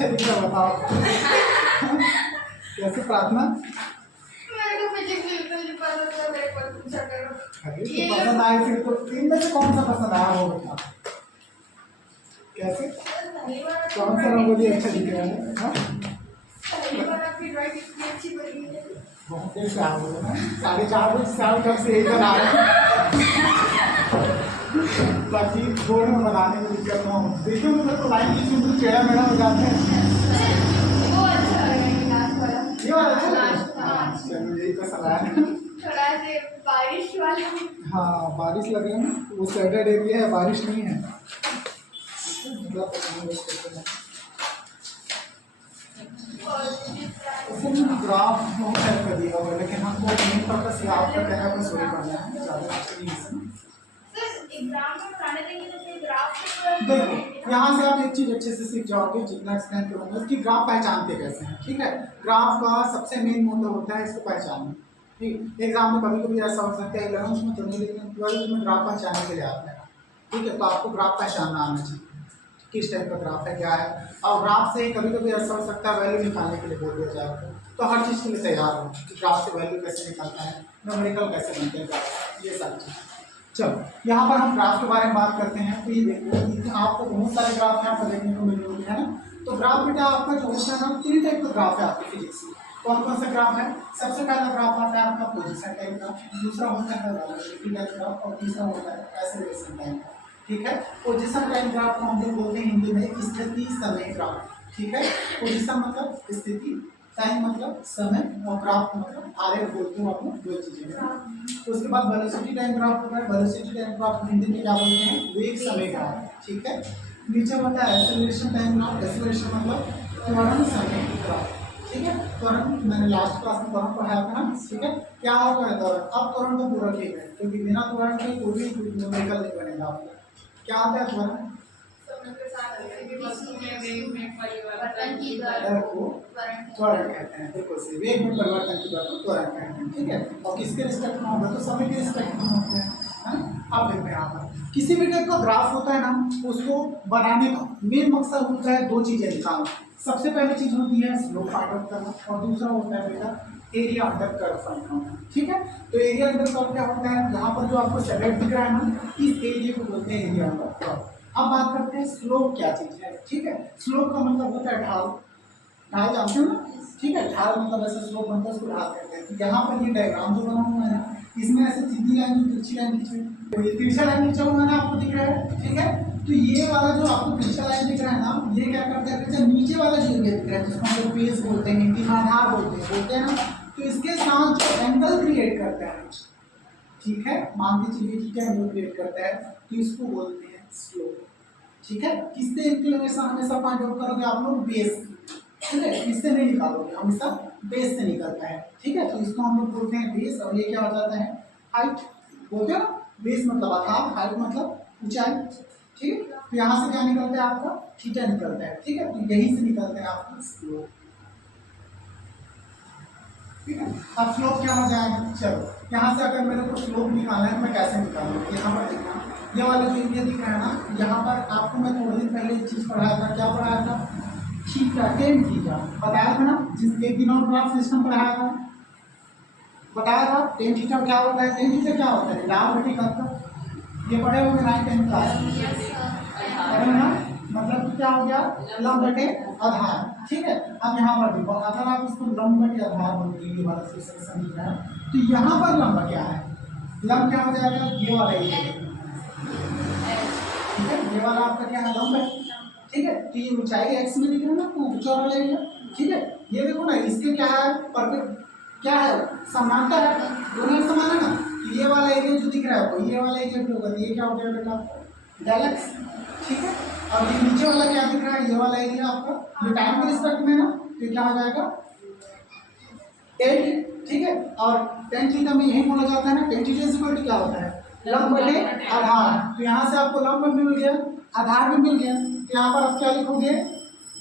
अच्छा दिख रहा बताओ। कैसे प्रार्थना? अरे तो पसंद आए फिर तो इनमें से कौन सा पसंद आया वो बताओ। कैसे कौन सा रंगोली अच्छा दिख रहा है? बहुत देर से आओ ना, 4:30 बजे से आओ, कब से एक बना रहे ताकि बोर्ड में बनाने में दिक्कत ना हो। देखिए मतलब तो लाइन की चीज टेढ़ा मेढ़ा हो जाते हैं। ये वाला चलो यही पसंद आया। थोड़ा से बारिश वाला। हाँ बारिश लग रहा है ना, वो सैटर्ड एरिया है, बारिश नहीं है। ग्राफ बहुत हेल्प कर दिया होगा, लेकिन हमको मेन पर्पस ये आपका कहना है बस वही पढ़ना है, ज़्यादा नहीं है। देखो यहाँ से आप एक चीज़ अच्छे से सीख जाओगे, जितना एक्सप्लेन करूँगा कि ग्राफ पहचानते कैसे हैं। ठीक है, ग्राफ का सबसे मेन मोटिव होता है इसको पहचानना। ठीक, एग्जाम में कभी कभी ऐसा हो सकता है 11th में तो नहीं, लेकिन 12th में ग्राफ पहचानने के लिए आता है। ठीक है, तो आपको ग्राफ पहचानना आना चाहिए, किस टाइप का ग्राफ है क्या है। और ग्राफ से कभी कभी ऐसा हो सकता है वैल्यू निकालने के लिए बोल दिया जाए, तो हर चीज़ के लिए तैयार हो कि ग्राफ से वैल्यू कैसे निकालता है, न्यूमेरिकल कैसे बनते हैं ग्राफ, ये सारी चीज़। चलो यहाँ पर हम ग्राफ के बारे में बात करते हैं। तो ये देखो आपको बहुत सारे ग्राफ यहाँ पर देखने को मिल रहे हैं ना। तो ग्राफ बेटा आपका जो होता है ना, 3 टाइप का ग्राफ है आपके फिजिक्स में। कौन कौन सा ग्राफ है? सबसे पहला ग्राफ आता है आपका पोजीशन टाइप का, दूसरा होता है वेलोसिटी टाइप ग्राफ, और तीसरा होता है एक्सेलरेशन टाइप का। ठीक है, पोजीशन टाइम ग्राफ को हम लोग बोलते हैं हिंदी में स्थिति समय ग्राफ। ठीक है, पोजीशन मतलब स्थिति, टाइम मतलब समय, और ग्राफ मतलब आरेख बोलते हो आप लोग, दो चीजें हैं। उसके बाद वेलोसिटी टाइम ग्राफ होता है, वेलोसिटी टाइम ग्राफ हिंदी में क्या बोलते हैं? वेग समय ग्राफ। ठीक है, नीचे होता है एक्सेलरेशन टाइम ग्राफ, एक्सेलरेशन मतलब त्वरण समय ग्राफ। ठीक है, त्वरण मैंने लास्ट क्लास में त्वरण पढ़ाया था ना। ठीक है, क्या होगा त्वरण? अब त्वरण को पूरा ठीक है, क्योंकि बिना त्वरण के कोई भी न्यूमेरिकल नहीं बनेगा आपका। क्या होता है त्वरण? त्वरण कहते हैं, देखो से वेग में परिवर्तन की दर को त्वरण कहते हैं। ठीक है, और किसके रिस्पेक्ट में होगा? तो समय के रिस्पेक्ट में होते हैं। अब देखते हैं यहाँ पर किसी भी टाइप का ग्राफ होता है ना, उसको बनाने का मेन मकसद होता है 2 चीजें निकालना। सबसे पहली चीज होती है स्लोप फाइंड आउट करना, और दूसरा होता है बेटा area under curve find out. ठीक है, तो एरिया अंडर कर्व क्या होता है? यहाँ पर जो आपको सेलेक्ट दिख रहा है ना, इस एरिया को बोलते हैं एरिया अंडर कर्व। अब बात करते हैं स्लोप क्या चीज है। ठीक है, स्लोप का मतलब होता है ढाल। ढाल जानते हो ना? ठीक है, ढाल मतलब ऐसा स्लोप बनता है, उसको ढाल कहते हैं। तो यहाँ पर ये डायग्राम जो बना हुआ है ना, इसमें ऐसे सीधी लाइन तिरछी लाइन खींची, तो ये तिरछा लाइन खींचा हुआ है ना, आपको दिख रहा है। ठीक है, तो ये वाला जो आपको तिरछा लाइन दिख रहा है ना, ये क्या करता है? नीचे वाला जो एरिया दिख रहा है, जिसको हम लोग बेस बोलते हैं, आधार बोलते हैं ना, तो इसके साथ जो एंगल क्रिएट करता है, ठीक है, मान के चलिए कि क्या एंगल क्रिएट करता है, तो इसको बोलते हैं स्लोप। ठीक है, किससे इंक्लिनेशन हमेशा फाइंड आउट करोगे आप लोग? बेस। ठीक है, इससे नहीं निकालोगे, हमेशा बेस से निकलता है। ठीक है, तो इसको हम लोग बोलते हैं बेस, और ये क्या हो जाता है? हाइट बोलते हैं। बेस मतलब आधार, हाइट मतलब ऊंचाई। ठीक है, तो यहाँ से क्या निकलता है आपका? थीटा निकलता है। ठीक है, तो यहीं से निकलता है आपका स्लोप। ठीक है, अब स्लोप क्या हो जाएगा? चलो यहाँ से अगर मेरे को स्लोप निकालना है, मैं कैसे निकालूंगा? यहाँ पर देखना, ये वाला जो एरिया दिख रहा है ना, यहाँ पर आपको मैं थोड़े दिन पहले एक चीज़ पढ़ाया था। क्या पढ़ाया था? थीटा, टेन थीटा बताया था ना, जिस एक दिन और ग्राफ सिस्टम पढ़ाया था, बताया था। टेन थीटा क्या होता है? टेन थीटा क्या होता है? डाल बटे कर्व। ये पढ़े होंगे 9th 10th क्लास पढ़े ना, मतलब क्या हो गया? लंब बटे आधार। ठीक है, अब यहाँ पर देखो, अगर आप इसको लंब बटे आधार बोलते हैं, ये वाला समीकरण, तो यहाँ पर लंब क्या है? लंब क्या हो जाएगा? ये वाला एरिया। ठीक है, ये वाला आपका क्या है? लंब है। ठीक है, तो ये ऊंचाई x में दिख रहा है ना, तो ऊंचा वाला एरिया। ठीक है, ये देखो ना, इसके क्या है? परफेक्ट क्या है? समांतर है, दोनों समान है ना। ये वाला एरिया जो दिख रहा है आपको, ये वाला एरिया भी होगा, ये क्या हो गया बेटा? Del x। ठीक है, और ये नीचे वाला क्या दिख रहा है? ये वाला एरिया आपका, ये टाइम के रिस्पेक्ट में ना, तो क्या हो जाएगा? टेन। ठीक है, और टेन थीटा में यही बोला जाता है ना, टेन थीटा इक्वल टू क्या होता है? लंब बटे आधार। तो यहाँ से आपको लंब भी मिल गया, आधार भी मिल गया, तो यहाँ पर आप क्या लिखोगे?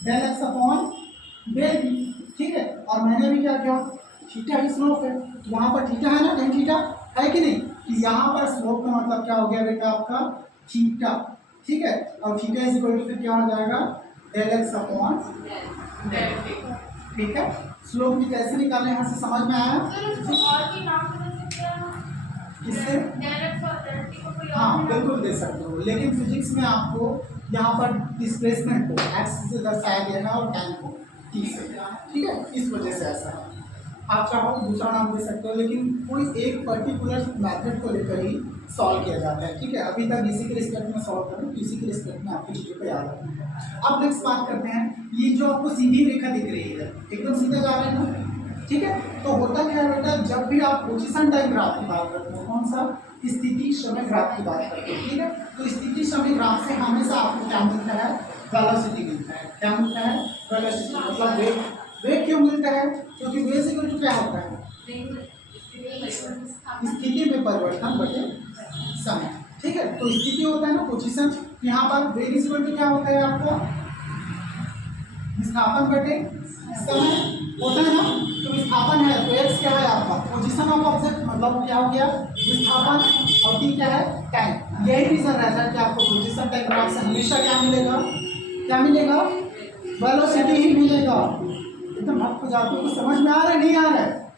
Del x upon del b। ठीक है, और मैंने भी क्या किया? थीटा ही स्लोप है, तो वहाँ पर थीटा है ना, टेन थीटा है कि नहीं? कि यहाँ पर स्लोप का मतलब क्या हो गया बेटा? आपका थीटा। ठीक है, और थीटा इज इक्वल टू फिर क्या हो जाएगा? डेल एक्स अपॉन, ठीक है। स्लोप भी कैसे निकालें यहाँ से समझ में आया? किससे? हाँ बिल्कुल दे सकते हो, लेकिन फिजिक्स में आपको यहाँ पर डिस्प्लेसमेंट को एक्स से दर्शाया गया है और टाइम को टी से, ठीक है, इस वजह से ऐसा है। आप चाहो दूसरा नाम दे सकते हो, लेकिन कोई एक पर्टिकुलर मेथड को लेकर ही सॉल्व किया जाता है, ठीक है। अभी तक इसी के रिस्पेक्ट में सॉल्व करें, इसी के रिस्पेक्ट में आपकी चीज़ों को याद रखना है। अब नेक्स्ट बात करते हैं, ये जो आपको सीधी रेखा दिख रही है एकदम सीधा जा रहे हैं ना, ठीक है। तो होता क्या है बेटा, जब भी आप पोजीशन टाइम ग्राफ की बात करते हो, कौन सा, स्थिति समय ग्राफ की बात करते हैं, ठीक है। तो स्थिति समय ग्राफ से हमेशा आपको क्या मिलता है, वेलोसिटी मिलता है। क्या मिलता है? वेलोसिटी, मतलब वेग। वेग क्यों मिलता है? क्योंकि वेग से कुछ क्या होता है, स्थिति में परिवर्तन बटे समय, ठीक है। तो स्थिति होता है ना पोजीशन, यहाँ पर वेग इक्वल टू क्या होता है आपको, विस्थापन बटे समय होता है ना। तो विस्थापन है तो एक्स क्या है आपका, पोजीशन ऑफ ऑब्जेक्ट, मतलब क्या हो गया, विस्थापन, और टी क्या है, टाइम। यही रीजन रहता है कि आपको पोजीशन टाइम ग्राफ से हमेशा क्या मिलेगा, क्या मिलेगा, वेलोसिटी ही मिलेगा। एकदम हट हो जाते हो, तो समझ में आ रहा है नहीं आ रहा है,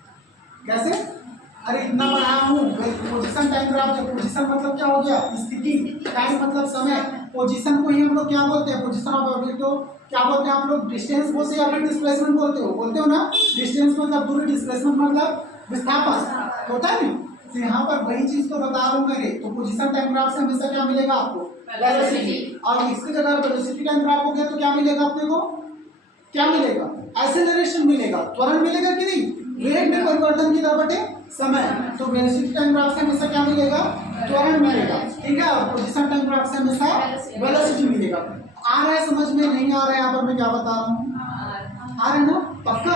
कैसे? अरे इतना बढ़ाया हूँ, पोजीशन टाइम ग्राफ, जब पोजीशन मतलब क्या हो गया, स्थिति, टाइम मतलब समय। पोजीशन को ही हम लोग क्या बोलते हैं, पोजीशन ऑफ ऑब्जेक्ट को क्या बोलते हैं आप लोग, डिस्टेंस बोलते हैं या फिर डिस्प्लेसमेंट बोलते हो ना। डिस्टेंस मतलब दूरी, डिस्प्लेसमेंट मतलब विस्थापन, होता है नहीं। तो यहाँ पर वही चीज तो बता रहा हूँ मेरे, तो पोजीशन टाइम ग्राफ से हमेशा क्या मिलेगा आपको, वेलोसिटी। और इसकी जगह वेलोसिटी टाइम ग्राफ हो गया तो क्या मिलेगा अपने को, क्या मिलेगा, एक्सेलरेशन मिलेगा, त्वरण मिलेगा कि नहीं, वेग में परिवर्तन की दर बटे समय। तो वेलोसिटी टाइम ग्राफ से हमेशा क्या मिलेगा, त्वरण मिलेगा, ठीक है। और पोजीशन टाइम ग्राफ से हमेशा वेलोसिटी मिलेगा। आ रहा है समझ में, नहीं आ रहा है यहाँ पर मैं क्या बता रहा हूँ, आ रहा है ना, पक्का?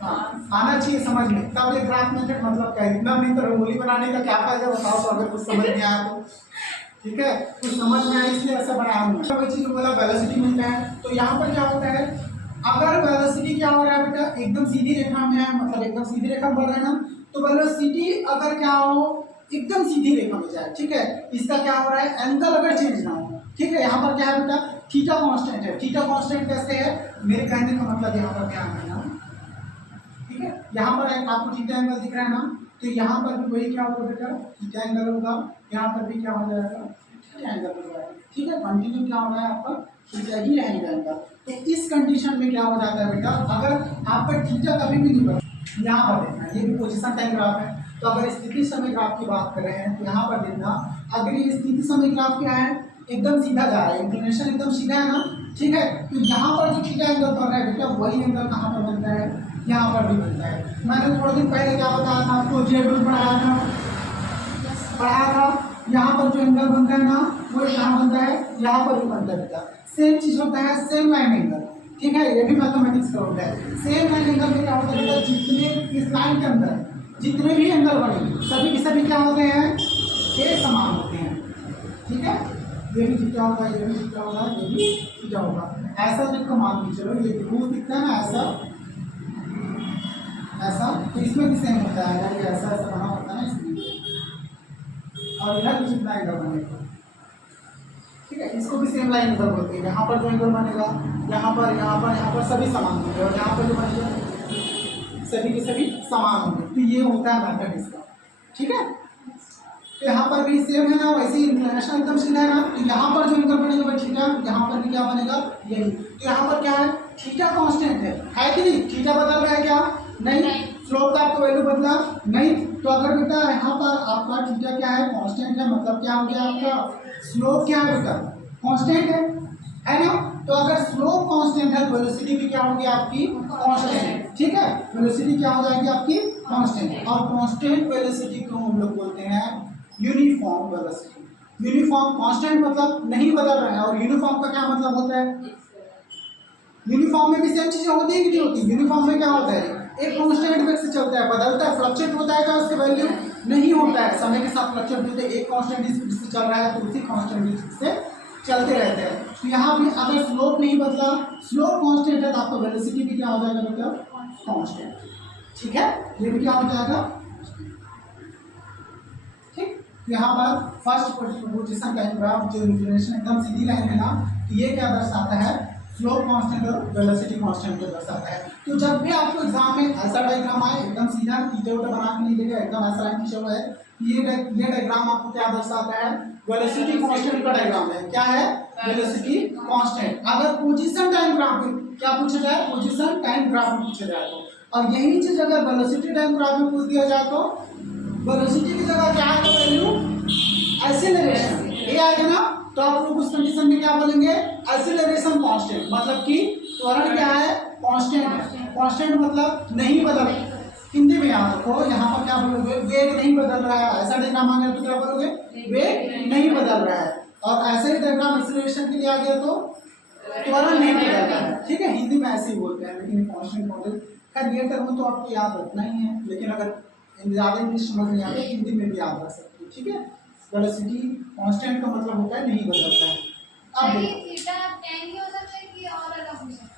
हाँ आना चाहिए समझ में। तब ये ग्राफ मेथड मतलब क्या है, इतना नहीं तो रंगोली बनाने का क्या फायदा बताओ, तो अगर कुछ समझ में आया तो, ठीक है। कुछ समझ में आया इसलिए ऐसा बनाया हूँ। कोई चीज बोला वेलोसिटी मिलता है, तो यहाँ पर क्या होता है, अगर वेलोसिटी क्या हो रहा है बेटा, एकदम सीधी रेखा में है, मतलब एकदम सीधी रेखा में बढ़ रहा है ना, तो वेलोसिटी अगर क्या हो, एकदम सीधी रेखा में जाए, ठीक है। इसका क्या हो रहा है, एंगल अगर चेंज ना हो, ठीक है। यहाँ पर क्या है बेटा, थीटा कांस्टेंट है। थीटा कांस्टेंट कैसे है, मेरे कहने का मतलब यहाँ पर क्या है ना, ठीक है। यहाँ पर आपको थीटा एंगल दिख रहा है ना, तो यहाँ पर भी वही क्या होगा बेटा, थीटा एंगल होगा। यहाँ पर भी क्या हो जाएगा, थीटा एंगल हो जाएगा, ठीक है। कंटिन्यू क्या हो रहा है आपका, थीटा ही रहेगा। तो इस कंडीशन में क्या हो जाता है बेटा, अगर आपका थीटा कभी भी नहीं बढ़ता, यहाँ पर देखना, ये भी पोजीशन टाइम ग्राफ है। तो अगर स्थिति समय ग्राफ की बात कर रहे हैं तो यहाँ पर देखना, अगर ये स्थिति समय ग्राफ क्या है, एकदम सीधा जा रहा है, इंक्लिनेशन एकदम सीधा है ना, ठीक है। तो यहाँ पर जो थीटा एंगल बन रहा है बेटा, वही एंगल कहाँ पर बनता है, यहाँ पर भी बनता है। मैंने थोड़े दिन पहले क्या बताया था आपको, जेड रूल पढ़ाया था। यहाँ पर जो एंगल बनता है ना, वो यहाँ बनता है, यहाँ पर भी बनता है बेटा। सेम चीज होता है, सेम लाइन एंगल, ठीक है। ये भी मैथमेटिक्स का होता है। सेम लाइन एंगल में क्या होता है बेटा, जितने इस लाइन के अंदर जितने भी एंगल बने सभी के सभी क्या होते हैं, ये समान होते हैं, ठीक है। ये भी थीटा होगा, ये भी थीटा होगा, ये भी थीटा होगा। ऐसा लिख कर मान के चलो, ये त्रिभुज दिखता है ना ऐसा, तो इसमें भी सेम होता है, यानी ऐसा बना होता है ना इसमें, और इधर भी जितना एंगल बनेगा, ठीक है, इसको भी सेम लाइन एंगल बोलते हैं। यहाँ पर जो एंगल बनेगा, यहाँ पर सभी समान होंगे, और यहाँ पर जो बनेगा सभी के सभी समान होंगे। तो ये होता है मेथड इसका, ठीक है। तो यहाँ पर भी सेम है ना, वैसे ही इंक्लिनेशन एकदम सीधा है ना, तो यहाँ पर जो एंगल बनेगा वो थीटा, यहाँ पर भी क्या बनेगा, यही। तो यहाँ पर क्या है, थीटा कांस्टेंट है कि नहीं, थीटा बदल रहा है क्या, नहीं। स्लोप का आपको वैल्यू बदला नहीं। तो अगर बेटा यहाँ पर आपका थीटा क्या है, कांस्टेंट है, मतलब क्या हो गया आपका, स्लोप क्या है बेटा, कांस्टेंट है ना। तो अगर स्लोप कांस्टेंट है तो वेलोसिटी भी क्या होगी आपकी, कांस्टेंट, ठीक है। वेलोसिटी क्या हो जाएगी आपकी, कांस्टेंट। और कांस्टेंट वेलोसिटी को हम लोग बोलते हैं यूनिफॉर्म वेलोसिटी। यूनिफॉर्म, कांस्टेंट मतलब नहीं बदल रहा है, और यूनिफॉर्म का क्या मतलब होता है, यूनिफॉर्म में भी सेम चीजें होती है कि नहीं होती। यूनिफॉर्म में क्या होता है, एक कांस्टेंट वेग से चलता है, बदलता है, फ्लक्चुएट होता है क्या उसके वैल्यू, नहीं होता है, समय के साथ फ्लक्चुएट होते हैं। एक कांस्टेंट स्पीड से चल रहा है तो उसी कांस्टेंट स्पीड से चलते रहते हैं। तो यहाँ भी अगर स्लोप नहीं बदला, स्लोप कांस्टेंट है, तो आपका वेलोसिटी भी क्या हो जाएगा बेटा, कांस्टेंट, ठीक है। ये भी क्या हो जाएगा, ठीक। यहाँ पर फर्स्ट पोजीशन टाइम ग्राफ जो इंक्लिनेशन एकदम सीधी लाइन है ना, तो ये क्या दर्शाता है, स्लोप कांस्टेंट और वेलोसिटी कांस्टेंट को दर्शाता है। तो जब भी आपको एग्जाम में ऐसा डायग्राम आए एकदम सीधा टीचर उठा बना के नहीं देगा, एकदम ऐसा लाइन खींचा हुआ है, ये डायग्राम आपको क्या दर्शाता है? वेलोसिटी कांस्टेंट का डायग्राम है। क्या है? Velocity constant. अगर पोजीशन टाइम ग्राफ क्या पूछा जाए? पोजीशन टाइम ग्राफ में पूछा जाए तो, और यही चीज अगर वेलोसिटी टाइम ग्राफ में पूछ दिया जाए तो वेलोसिटी की जगह क्या आएगा वैल्यू? एक्सीलरेशन ये आएगा ना, तो आप लोग उस कंडीशन में क्या बोलेंगे? एक्सीलरेशन कांस्टेंट, मतलब कि त्वरण क्या है? कांस्टेंट है। कांस्टेंट मतलब नहीं बदल, हिंदी में याद रखो, यहाँ पर क्या बोलोगे? वेग नहीं बदल रहा है। ऐसा डायग्राम आ गया तो क्या बोलोगे? वेग नहीं बदल रहा है। और ऐसे ही डायग्राम एक्सीलरेशन के लिए आ गया तो त्वरण नहीं बदल रहा है। ठीक है, हिंदी में ऐसे ही बोलते हैं, लेकिन कांस्टेंट मॉडल खैर ये टर्म तो आपको याद रखना ही है, लेकिन अगर ज़्यादा इंग्लिश समझ नहीं आते हिंदी में भी याद रख सकते हो। ठीक है, वेलोसिटी कांस्टेंट का मतलब होता है नहीं बदलता है। अब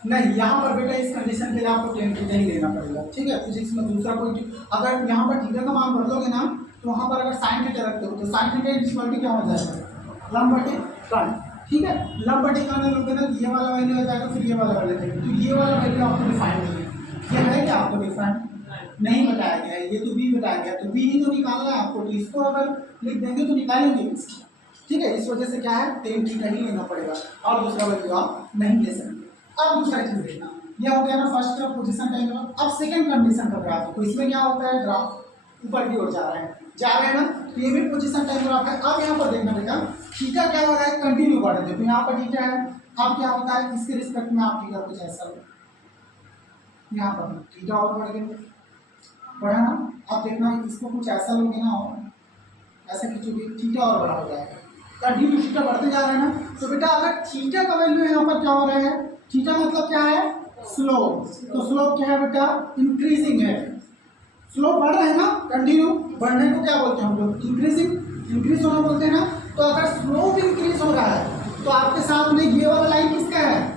नहीं, यहाँ पर बेटा इस कंडीशन के लिए आपको टेन थीटा ही लेना पड़ेगा। ठीक है, फिजिक्स में दूसरा कोई अगर यहाँ पर थीटा का मान भर दोगे ना, तो वहाँ पर अगर साइन थीटा रखते हो तो साइन थीटा इक्वल क्या हो जाएगा? लंब बटे कर्ण। ठीक है, लंब बटे कर्ण लोगे ना, ये वाला वैल्यू हो जाएगा, फिर ये वाला वैल्यू देंगे, तो ये वाला वैल्यू आपको डिफाइन नहीं है। ये है क्या आपको डिफाइन? नहीं बताया गया है, ये तो बी बताया गया, तो बी ही तो निकालना है आपको, तो इसको अगर लिख देंगे तो निकालेंगे। ठीक है, इस वजह से क्या है? टेन थीटा ही लेना पड़ेगा और दूसरा वैल्यू आप नहीं ले सकते। अब दूसरा चीज देखना, यह हो गया ना first graph position time graph. अब सेकंड कंडीशन का ग्राफ है, तो इसमें क्या होता है? ग्राफ ऊपर की ओर जा रहे हैं ना, तो ये भी पोजीशन टाइम ग्राफ है। अब यहाँ पर देखना बेटा, थीटा क्या हो रहा है? कंटिन्यू बढ़ रहे थे, तो यहाँ पर थीटा है। अब क्या होता है? इसके रिस्पेक्ट में आप थीटा कुछ ऐसा लो, यहाँ पर थीटा और बढ़ गया, बढ़ा ना। अब देखना इसको कुछ ऐसा लोगे ना, और ऐसे खींचोगे, थीटा और बड़ा हो जाएगा, कंटिन्यू थीटा बढ़ते जा रहा है ना। तो बेटा अगर थीटा का वैल्यू यहाँ पर क्या हो रहा है? थीटा मतलब क्या है? स्लोप। तो स्लोप क्या है बेटा? इंक्रीजिंग है। स्लोप बढ़ रहा है ना, कंटिन्यू बढ़ने को क्या बोलते हैं हम लोग? इंक्रीजिंग, इंक्रीज होना बोलते हैं ना। तो अगर स्लोप इंक्रीज हो रहा है तो आपके साथ में ये वाला लाइन किसका है?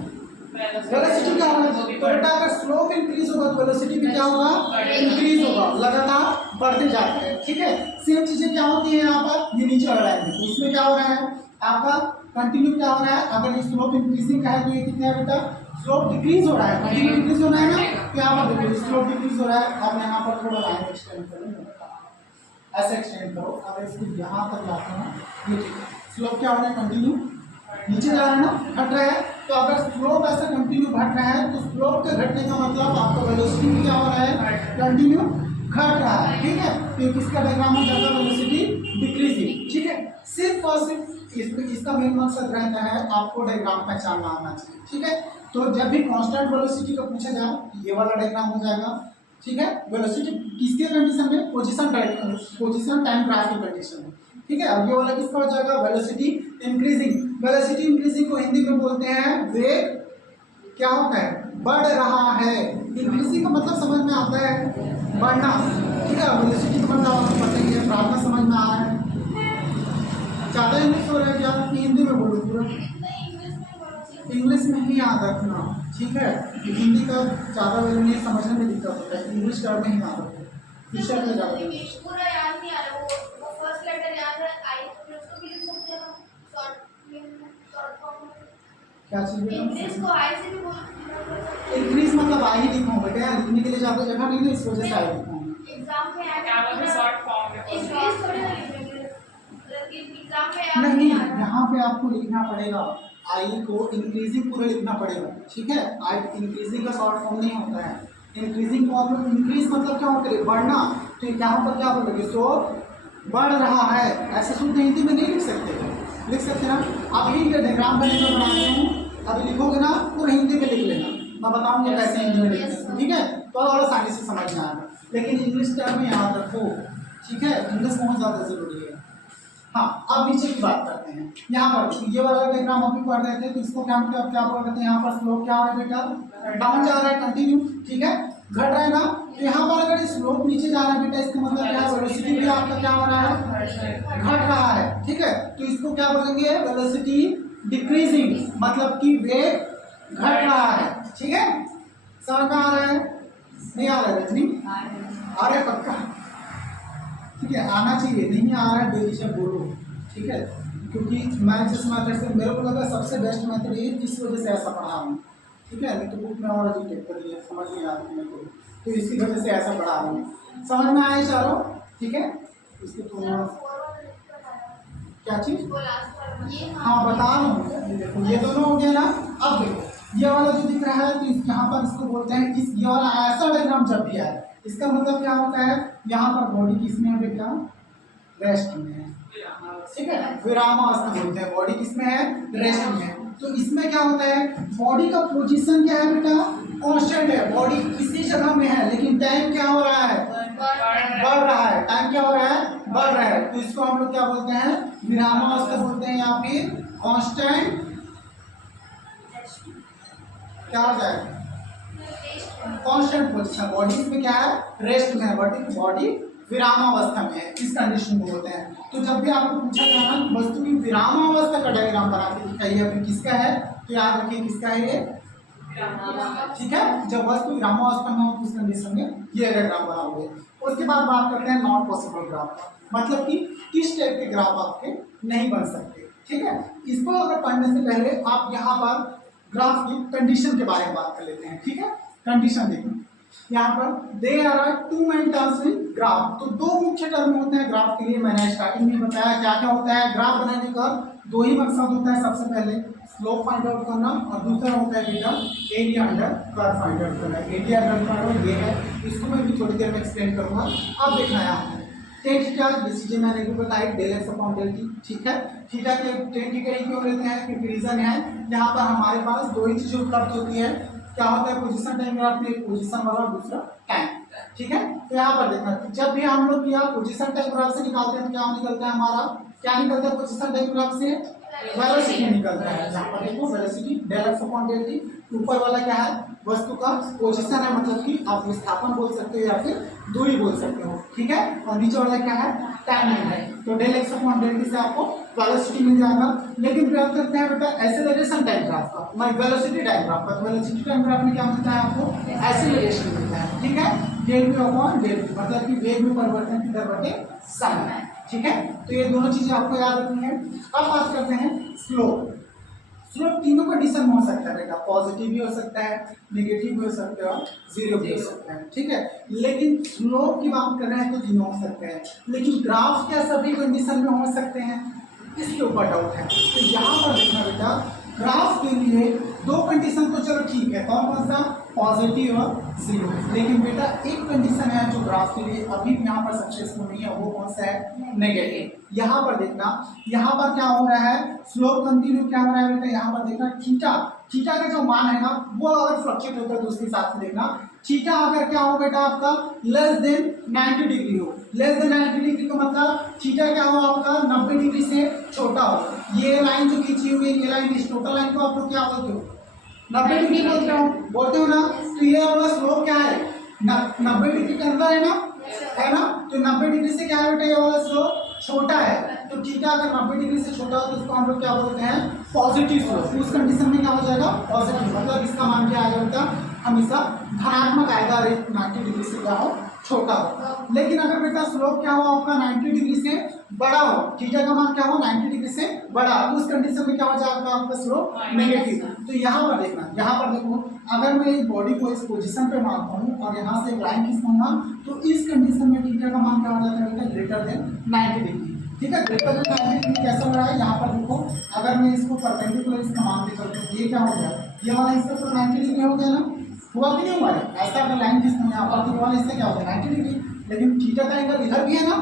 वेलोसिटी का होगा। तो बेटा अगर स्लोप इंक्रीज होगा तो वेलोसिटी भी क्या होगा? इंक्रीज होगा, लगातार बढ़ते जाते हैं। ठीक है, सेम चीजें क्या होती है यहाँ पर? ये नीचे वाला लाइन है, तो इसमें क्या हो रहा है आपका? कंटिन्यू क्या हो रहा है? अगर ये स्लोप इंक्रीजिंग का है तो ये कितना है बेटा? स्लोप डिक्रीज हो रहा है, कंटिन्यू डिक्रीज हो रहा है ना। तो यहाँ पर देखो स्लोप डिक्रीज हो रहा है। अब यहाँ पर थोड़ा लाइन एक्सटेंड करो, ऐसे एक्सटेंड करो। अगर इसको यहाँ तक लाते हैं, ये ठीक है, स्लोप क्या हो रहा है? कंटिन्यू नीचे जा रहा है ना, घट रहा है। तो अगर स्लोप ऐसा कंटिन्यू घट रहा है तो स्लोप के घटने का मतलब आपका वेलोसिटी क्या हो रहा है? कंटिन्यू घट रहा है। ठीक है, तो किसका डायग्राम हो जाएगा? Velocity decreasing. ठीक है, सिर्फ और सिर्फ इसका मेन मकसद रहता है आपको डायग्राम पहचानना आना चाहिए। ठीक है, तो जब भी कांस्टेंट वेलोसिटी का पूछा जाए ये वाला डायग्राम हो जाएगा। ठीक है, वेलोसिटी किसके कंडीशन में? पोजीशन टाइम ग्राफ की कंडीशन में। ठीक है, अब ये वाला किसका हो जाएगा? Velocity increasing. वेलोसिटी इंक्रीजिंग को हिंदी में बोलते हैं वेग क्या होता है? बढ़ रहा है। इंक्रीजिंग का मतलब समझ में आता है? बढ़ना। ठीक है, वेलोसिटी का मतलब आपको पता ही है, प्रार्थना समझ में आ रहा है। ज़्यादा इंग्लिश हो रहा है क्या? हिंदी में बोलो पूरा, इंग्लिश में ही याद रखना। ठीक है, हिंदी का ज़्यादा वैल्यू नहीं, समझने में दिक्कत होता है, इंग्लिश टर्म में ही याद रखो, विषय में ज़्यादा पूरा याद नहीं आ रहा, वो फर्स्ट लेटर याद है, आई तो उसको भी लिख सकते हैं शॉर्ट फॉर्म में। क्या चीज़? इंग्लिश को आई से भी बोल, इंक्रीज मतलब आई लिखूँ बेटा, लिखने के लिए ज़्यादा जगह नहीं है, इस वजह से आई लिखूँ। एग्जाम में आया क्या बोलते? शॉर्ट फॉर्म में इंग्लिश थोड़ी ना लिखेंगे, एग्जाम में याद नहीं, आ रहा। यहाँ पे आपको लिखना पड़ेगा, आई को इंक्रीजिंग पूरा लिखना पड़ेगा। ठीक है, आई इंक्रीजिंग का शॉर्ट फॉर्म नहीं होता है। इंक्रीजिंग फॉर्म, इंक्रीज मतलब क्या होता है? बढ़ना। तो यहाँ पर क्या बोलोगे? सो बढ़ रहा है, ऐसे शुद्ध हिंदी में नहीं लिख सकते ना। अभी ये डायग्राम बना रहे हूँ, अभी लिखोगे ना पूरा हिंदी में लिख लेना, मैं बताऊंगा कैसे हिंदी में लिखते हैं। ठीक है, तो और आसानी से समझ में आएगा, लेकिन इंग्लिश टर्म में याद रखो। ठीक है, इंग्लिश बहुत ज़्यादा जरूरी है। हाँ, अब नीचे की बात करते हैं। यहाँ पर ये वाला डायग्राम अभी पढ़ रहे थे, तो इसको क्या बोल रहे थे? यहाँ पर स्लोप क्या है बेटा? डाउन जा रहा है, कंटिन्यू। ठीक है, घट रहा है ना। तो यहाँ पर अगर स्लोप नीचे जा रहा है बेटा, इसका मतलब क्या है? वेलोसिटी भी आपका क्या हो रहा है? घट रहा है। ठीक है, तो इसको क्या बोलेंगे? वेलोसिटी डिक्रीजिंग, मतलब कि वेग घट रहा है। ठीक है, समझ में आ रहा है? नहीं आ रहा है रजनी? आ रहा है पक्का? ठीक है, आना चाहिए, नहीं आ रहा है बेहिचक बोलो। ठीक है, क्योंकि मैं जिस मेथड से, मेरे को लगा सबसे बेस्ट मेथड ये, इस वजह से ऐसा पढ़ा हूँ। ठीक है, नहीं तो बुक में और अजीब टाइप कर दिया, समझ नहीं आती मेरे को, तो इसी वजह से ऐसा पढ़ा रहा हूँ। समझ में आए चारों? ठीक है, इसको थोड़ा क्या चीज़, वो लास्ट वाला ये हाँ बता रहा हूँ। ये देखो ये दोनों हो गए ना। अब देखो ये वाला जो दिख रहा है तो यहाँ पर इसको बोलते हैं, इस ये वाला ऐसा डायग्राम जब भी आए इसका मतलब क्या होता है, यहाँ पर बॉडी किसमें है बेटा, रेस्ट में है, ठीक है, विरामावस्था बोलते हैं। बॉडी किसमें है, रेस्ट में है। तो इसमें क्या होता है, बॉडी का पोजीशन क्या है बेटा, कांस्टेंट है, बॉडी इसी जगह में है, लेकिन टाइम क्या हो रहा है, बढ़ रहा है, टाइम क्या हो रहा है, बढ़ रहा है। तो इसको हम लोग क्या बोलते हैं, विरामावस्था बोलते हैं, या फिर कांस्टेंट क्या हो जाएगा, कांस्टेंट पोजीशन। बॉडी में क्या है, रेस्ट में है, बॉडी विरामावस्था में है, इस कंडीशन को बोलते हैं। तो जब भी आपको पूछा जाए ना वस्तु की विरामावस्था का डायग्राम बना के दिखाइए, अभी किसका है, तो याद रखिए किसका है ये, ठीक है। जब वस्तु विरामावस्था में हो तो उस कंडीशन में ये डायग्राम बनाओगे। उसके बाद बात करते हैं नॉट पॉसिबल ग्राफ का, मतलब कि किस टाइप के ग्राफ आपके नहीं बन सकते, ठीक है। इसको अगर पढ़ने से पहले आप यहाँ पर ग्राफ की कंडीशन के बारे में बात कर लेते हैं, ठीक है। कंडीशन देखो यहाँ पर they are two main terms in graph, तो दो मुख्य टर्म होते हैं ग्राफ के लिए। मैंने स्टार्टिंग में बताया क्या क्या होता है ग्राफ बनाने का, दो ही मकसद होता है। सबसे पहले स्लोप फाइंड आउट करना और दूसरा होता है बेटा area under curve find out करना। एरिया अंडर कर्व ये है, इसको मैं भी थोड़ी देर में एक्सप्लेन करूंगा। अब देखना है टेन थीटा, जैसे मैंने भी बताया del x upon del t, ठीक है। थीटा के टेन थीटा क्यों लेते हैं, क्योंकि रीजन है यहाँ पर हमारे पास दो ही चीजें उपलब्ध होती है। क्या होता है, पोजीशन टाइम ग्राफ में पोजीशन वाला और दूसरा टाइम, ठीक है। तो यहाँ पर देखना, जब भी हम लोग किया पोजीशन टाइम ग्राफ से निकालते हैं तो क्या निकलता है हमारा, क्या निकलता है पोजीशन टाइम ग्राफ से, वेलोसिटी निकलता है। यहाँ पर देखो velocity del x upon del t, ऊपर वाला क्या है, वस्तु का पोजीशन है, मतलब कि आप विस्थापन बोल सकते हो या फिर दूरी बोल सकते हो, ठीक है। और नीचे वाला क्या है, टाइमिंग है। तो del x upon del t से आपको वेलोसिटी मिल जाएगा। लेकिन बात करते हैं बेटा एक्सेलरेशन टाइम ग्राफ का, मैं वेलोसिटी टाइम ग्राफ का। तो वेलोसिटी टाइम ग्राफ में क्या मिलता है आपको, एक्सेलरेशन मिलता है, ठीक है। Del v upon del t, मतलब कि वेग में परिवर्तन की दर बटे समय, ठीक है। तो ये दोनों चीजें आपको याद रखनी है। अब बात करते हैं स्लोप। स्लोप तीनों कंडीशन में हो सकता है बेटा, पॉजिटिव भी हो सकता है, नेगेटिव भी हो सकता है और जीरो भी हो सकता है, ठीक है। लेकिन स्लोप की बात कर रहे हैं तो तीनों हो सकते हैं, लेकिन ग्राफ क्या सभी कंडीशन में हो सकते हैं, इसके ऊपर डाउट है। तो यहाँ पर देखना बेटा, ग्राफ के लिए दो कंडीशन तो चलो ठीक है, कौन कौन सा, पॉजिटिव और जीरो। लेकिन बेटा एक कंडीशन है जो ग्राफ के लिए अभी यहाँ पर सक्सेसफुल नहीं है, वो कौन सा है, नेगेटिव। यहाँ पर देखना, यहाँ पर क्या हो रहा है, स्लोप कंटिन्यू क्या हो रहा है बेटा, यहाँ पर देखना थीटा, थीटा का जो मान है ना वो अगर फ्लक्चुएट होता है तो उसके हिसाब से देखना। थीटा अगर क्या हो बेटा आपका लेस देन 90 डिग्री हो, लेस देन 90 डिग्री का मतलब थीटा क्या हो आपका 90 डिग्री से छोटा हो। ये लाइन जो खींची हुई है, ये लाइन, इस टोटल लाइन को आप लोग क्या बोलते हो, 90 डिग्री बोलते हो ना। तो ये वाला स्लोप क्या है, 90 डिग्री के अंदर है ना। तो 90 डिग्री से क्या है बेटा, ये वाला स्लोप छोटा है। तो थीटा अगर 90 डिग्री से छोटा हो तो उसको हम लोग क्या बोलते हैं, पॉजिटिव स्लोप। उस कंडीशन में क्या हो जाएगा, पॉजिटिव, मतलब इसका मान क्या आएगा बेटा, हमेशा धनात्मक आएगा, अरे 90 डिग्री से क्या हो, छोटा हो। लेकिन अगर बेटा स्लोप क्या हो आपका 90 डिग्री से बड़ा हो, थीटा का मान क्या हो 90 डिग्री से बड़ा, उस कंडीशन में क्या हो जाएगा आपका स्लोप नेगेटिव। तो यहाँ पर देखना, यहाँ पर देखो, अगर मैं इस बॉडी को इस पोजीशन पे मारता हूँ और यहाँ से एक लाइन खींचूंगा तो इस कंडीशन में थीटा का मान क्या हो जाता है बेटा, ग्रेटर देन 90 डिग्री, ठीक है। ग्रेटर देन 90 डिग्री कैसा हो रहा है, यहाँ पर देखो, अगर मैं इसको परपेंडिकुलर इसका मान भी करता हूँ, ये क्या हो गया, ये वाला इससे तो 90 डिग्री हो गया ना, हुआ कि नहीं हुआ है। ऐसा अगर लाइन खींचते यहाँ पर तो ये वाला इससे क्या होगा 90 डिग्री, लेकिन थीटा का एंगल इधर भी है ना।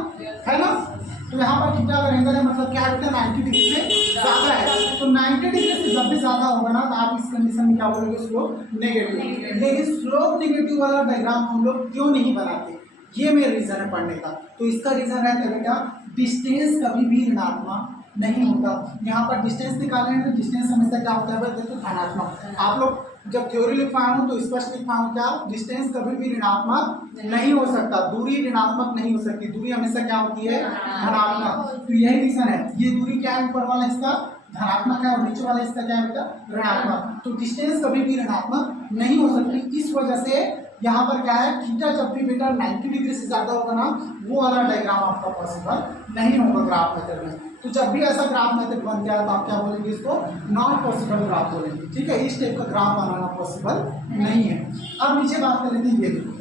तो यहाँ पर थीटा का एंगल है, मतलब क्या है, 90 डिग्री से ज्यादा है। तो 90 डिग्री से जब भी ज्यादा होगा ना तो आप इस कंडीशन में क्या बोलोगे, स्लोप नेगेटिव। लेकिन स्लोप नेगेटिव वाला डायग्राम हम लोग क्यों नहीं बनाते, ये मेरा रीजन है पढ़ने का। तो इसका रीजन रहता है बेटा, डिस्टेंस कभी भी ऋणात्मक नहीं होता। यहाँ पर डिस्टेंस निकालेंगे तो डिस्टेंस हमेशा क्या होता है भाई, देखो धनात्मक। आप लोग जब थ्योरी लिख पाए हो तो स्पष्ट लिख पाए हो क्या, डिस्टेंस कभी भी ऋणात्मक नहीं हो सकता, दूरी ऋणात्मक नहीं हो सकती, दूरी हमेशा क्या होती है, धनात्मक। तो यही रीजन है, ये दूरी क्या है ऊपर वाला इसका, धनात्मक है और नीचे वाला हिस्सा क्या है बेटा ऋणात्मक। तो डिस्टेंस कभी भी ऋणात्मक नहीं हो सकती। इस वजह से यहाँ पर क्या है थीटा जब भी बेटा 90 डिग्री से ज्यादा होगा ना वो वाला डायग्राम आपका पॉसिबल नहीं होगा ग्राफ मेथड में। तो जब भी ऐसा ग्राफ मेथड बन गया तो आप क्या बोलेंगे इसको नॉट पॉसिबल ग्राफ बोलेंगे। ठीक है, इस टाइप का ग्राफ बनाना पॉसिबल नहीं है। अब नीचे बात कर लेते हैं ये देखो,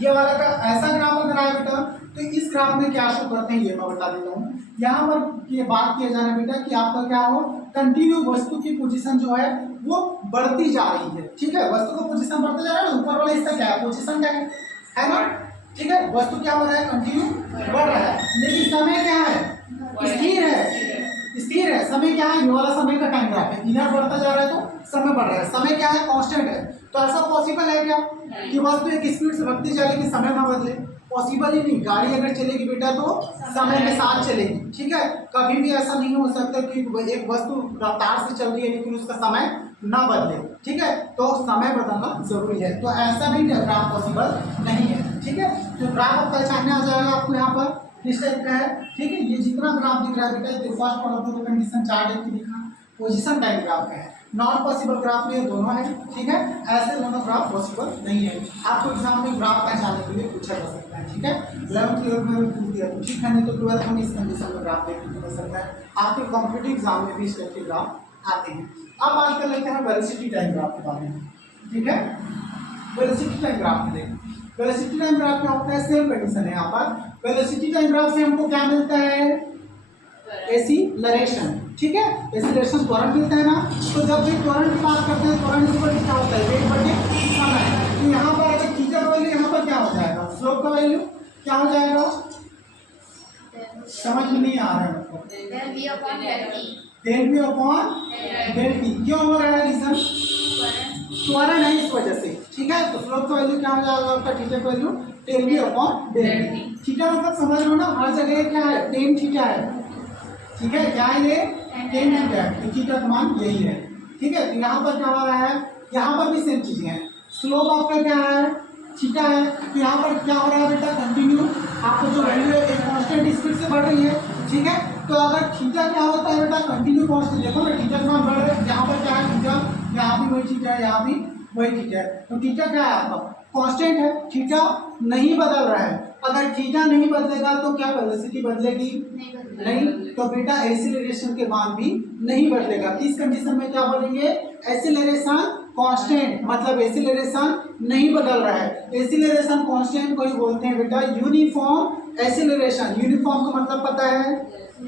ये वाला का ऐसा ग्राफ अगर आए बेटा तो इस ग्राफ में क्या शो करते हैं ये मैं बता देता हूँ। यहाँ पर ये बात किया जा रहा है बेटा कि आपका क्या हो कंटिन्यू वस्तु की पोजीशन जो है वो बढ़ती जा रही है। ठीक है, वस्तु का पोजीशन बढ़ता जा रहा है ना, ऊपर वाला हिस्सा क्या है पोजीशन क्या है ना। ठीक है, वस्तु क्या हो रहा है कंटिन्यू बढ़ रहा है, लेकिन समय क्या है स्थिर है, स्थिर है। समय क्या है ये वाला समय का टाइम ग्राफ है, इधर बढ़ता जा रहा है तो समय बढ़ रहा है, समय क्या है कांस्टेंट है। तो ऐसा पॉसिबल है क्या कि वस्तु एक स्पीड से बढ़ती जा रही है समय ना बदले? पॉसिबल ही नहीं। गाड़ी अगर चलेगी बेटा तो समय के साथ चलेगी। ठीक है, कभी भी ऐसा नहीं हो सकता कि एक वस्तु रफ्तार से चल रही है लेकिन उसका समय ना बदले। ठीक है, तो समय बदलना जरूरी है। तो ऐसा नहीं ग्राफ पॉसिबल नहीं है। ठीक है, तो ग्राफ आप पहचानने आ जाएगा आपको यहाँ पर इस टाइप का है। ठीक है, ये जितना ग्राफ दिख रहा है बेटा first part of the condition chart दिखा पोजीशन टाइम ग्राफ का है, नॉन पॉसिबल ग्राफ में दोनों है। ठीक है, ऐसे दोनों ग्राफ पॉसिबल नहीं है। आपको एग्जाम में ग्राफ पहचानने के लिए पूछा जा सकता है। ठीक है, 11th ईयर में पूछ दिया तो ठीक है, नहीं तो 12th में इस कंडीशन में ग्राफ देखने को मिल सकता है। आपके कॉम्पिटिटिव एग्जाम में भी इस टाइप के ग्राफ आते हैं। अब बात कर लेते हैं वेलोसिटी टाइम ग्राफ के बारे में। ठीक है, वेलोसिटी टाइम ग्राफ में देखें, वेलोसिटी टाइम ग्राफ क्या होता है सेम कंडीशन है। यहाँ पर वेलोसिटी टाइम ग्राफ से हमको क्या मिलता है एक्सीलरेशन। ठीक है, एक्सीलरेशन त्वरण मिलता है ना। तो जब भी त्वरण की बात करते हैं त्वरण इक्वल क्या होता है वेग बटे समय। तो यहाँ पर अगर थीटा का वैल्यू यहाँ पर क्या हो जाएगा स्लोप का वैल्यू क्या हो जाएगा समझ में नहीं आ रहा है आपको। Del V upon del T. Del v upon del t क्यों हो रहा है रीजन त्वरण है इस वजह से। ठीक है, तो स्लोप का वैल्यू क्या हो जाएगा आपका थीटा का value del v upon del t. Theta मतलब समझ लो ना हर जगह क्या है टेन थीटा है। ठीक है, क्या है ये टेन थीटा है, तो थीटा का मान यही है। ठीक है, तो यहाँ पर क्या हो रहा है यहाँ पर भी सेम चीजें हैं। स्लोप आपका क्या है थीटा है, तो यहाँ पर क्या हो रहा है बेटा कंटिन्यू आपको जो वैल्यू है एक कांस्टेंट स्पीड से बढ़ रही है। ठीक है, तो अगर थीटा क्या होता है बेटा कंटिन्यू कांस्टेंट। देखो ना थीटा का मान बढ़ रहा है, यहाँ पर क्या है थीटा, यहाँ भी वही थीटा है, यहाँ भी वही थीटा है। तो थीटा क्या है आपका कांस्टेंट है, थीटा नहीं बदल रहा है। अगर थीटा नहीं बदलेगा तो क्या वेलोसिटी बदलेगी नहीं, तो बेटा एक्सीलरेशन के मान भी नहीं बदलेगा। इस कंडीशन में क्या बोलेंगे एक्सीलरेशन कांस्टेंट, मतलब एक्सीलरेशन नहीं बदल रहा है। एक्सीलरेशन कांस्टेंट को ही बोलते हैं बेटा यूनिफॉर्म एक्सीलरेशन। यूनिफॉर्म का मतलब पता है।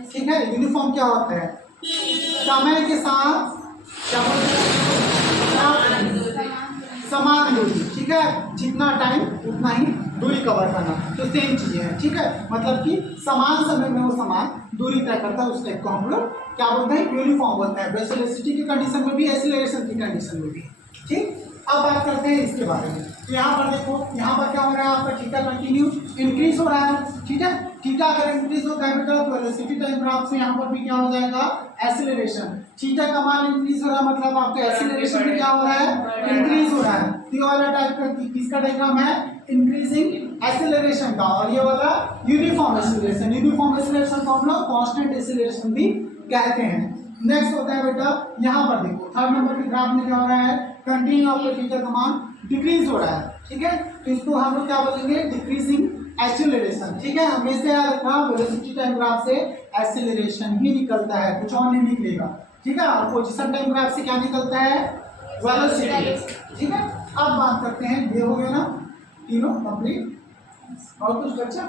ठीक है, यूनिफॉर्म क्या होता है समय के साथ क्या बोलते हैं समान दूरी। ठीक है, जितना टाइम उतना ही दूरी कवर करना, तो सेम चीजें हैं। ठीक है, मतलब कि समान समय में वो समान दूरी तय करता है, उस टाइप को हम लोग क्या बोलते हैं यूनिफॉर्म बोलते हैं। वेलोसिटी की कंडीशन में भी एक्सीलरेशन की कंडीशन में भी। ठीक, अब बात करते हैं इसके बारे में। तो यहाँ पर देखो यहाँ पर क्या हो रहा है आपका थीटा कंटिन्यू इंक्रीज हो रहा है। ठीक है, थीटा अगर इंक्रीज होता है बेटा तो वेलोसिटी टाइम ग्राफ से यहाँ पर भी क्या हो जाएगा एक्सीलरेशन। थीटा का मान इंक्रीज हो रहा है मतलब आपका एक्सीलरेशन भी क्या हो रहा है इंक्रीज हो रहा है। तो ये वाला टाइप का किसका डायग्राम है इंक्रीजिंग एक्सीलरेशन का, और ये वाला यूनिफॉर्म एक्सीलरेशन। यूनिफॉर्म एक्सीलरेशन को हम लोग कांस्टेंट एक्सीलरेशन भी कहते हैं। नेक्स्ट होता है बेटा यहाँ पर देखो थर्ड नंबर के ग्राफ में क्या हो रहा है कंटिन्यू आपका थीटा का मान डिक्रीज हो रहा है। ठीक है, तो इसको हम लोग क्या बोलेंगे डिक्रीजिंग एक्सीलरेशन। ठीक है, हमेशा याद रखना वेलोसिटी टाइम ग्राफ से एक्सीलरेशन ही निकलता है, कुछ और नहीं निकलेगा। ठीक है, और पोजीशन टाइम ग्राफ से क्या निकलता है वेलोसिटी। ठीक है, अब बात करते हैं ये हो गया ना तीनों कंप्लीट। और कुछ बच्चा